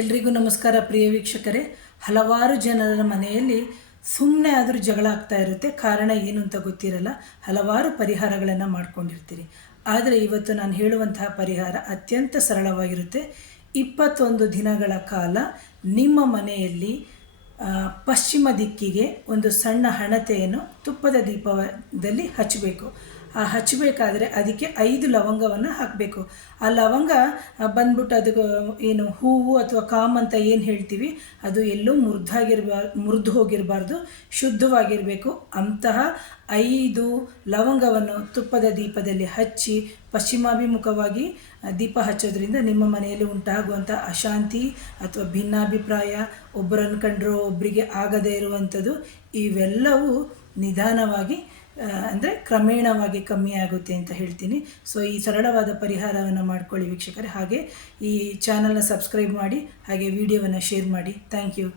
ಎಲ್ರಿಗೂ ನಮಸ್ಕಾರ ಪ್ರಿಯ ವೀಕ್ಷಕರೇ. ಹಲವಾರು ಜನರ ಮನೆಯಲ್ಲಿ ಸುಮ್ಮನೆ ಆದರೂ ಜಗಳ ಆಗ್ತಾ ಇರುತ್ತೆ. ಕಾರಣ ಏನು ಅಂತ ಗೊತ್ತಿರಲ್ಲ. ಹಲವಾರು ಪರಿಹಾರಗಳನ್ನು ಮಾಡ್ಕೊಂಡಿರ್ತೀರಿ. ಆದರೆ ಇವತ್ತು ನಾನು ಹೇಳುವಂತಹ ಪರಿಹಾರ ಅತ್ಯಂತ ಸರಳವಾಗಿರುತ್ತೆ. ಇಪ್ಪತ್ತೊಂದು ದಿನಗಳ ಕಾಲ ನಿಮ್ಮ ಮನೆಯಲ್ಲಿ ಪಶ್ಚಿಮ ದಿಕ್ಕಿಗೆ ಒಂದು ಸಣ್ಣ ಹಣತೆಯನ್ನು ತುಪ್ಪದ ದೀಪದಲ್ಲಿ ಹಚ್ಚಬೇಕು ಹಚ್ಚಬೇಕಾದ್ರೆ ಅದಕ್ಕೆ ಐದು ಲವಂಗವನ್ನು ಹಾಕಬೇಕು. ಆ ಲವಂಗ ಬಂದ್ಬಿಟ್ಟು ಅದಕ್ಕೆ ಏನು, ಹೂವು ಅಥವಾ ಕಾಮ್ ಅಂತ ಏನು ಹೇಳ್ತೀವಿ, ಅದು ಎಲ್ಲೂ ಮುರಿದಾಗಿರ್ಬಾರ್ ಮುರಿದು ಹೋಗಿರಬಾರ್ದು, ಶುದ್ಧವಾಗಿರಬೇಕು. ಅಂತಹ ಐದು ಲವಂಗವನ್ನು ತುಪ್ಪದ ದೀಪದಲ್ಲಿ ಹಚ್ಚಿ, ಪಶ್ಚಿಮಾಭಿಮುಖವಾಗಿ ದೀಪ ಹಚ್ಚೋದ್ರಿಂದ ನಿಮ್ಮ ಮನೆಯಲ್ಲಿ ಉಂಟಾಗುವಂಥ ಅಶಾಂತಿ ಅಥವಾ ಭಿನ್ನಾಭಿಪ್ರಾಯ, ಒಬ್ಬರನ್ನು ಕಂಡ್ರೋ ಒಬ್ಬರಿಗೆ ಆಗದೇ ಇರುವಂಥದ್ದು ಇವೆಲ್ಲವೂ ನಿಧಾನವಾಗಿ ಅಂದರೆ ಕ್ರಮೇಣವಾಗಿ ಕಮ್ಮಿ ಆಗುತ್ತೆ ಅಂತ ಹೇಳ್ತೀನಿ. ಸೊ ಈ ಸರಳವಾದ ಪರಿಹಾರವನ್ನು ಮಾಡ್ಕೊಳ್ಳಿ ವೀಕ್ಷಕರೇ. ಹಾಗೆ ಈ ಚಾನಲ್ನ ಸಬ್ಸ್ಕ್ರೈಬ್ ಮಾಡಿ, ಹಾಗೆ ವಿಡಿಯೋವನ್ನು ಶೇರ್ ಮಾಡಿ. Thank you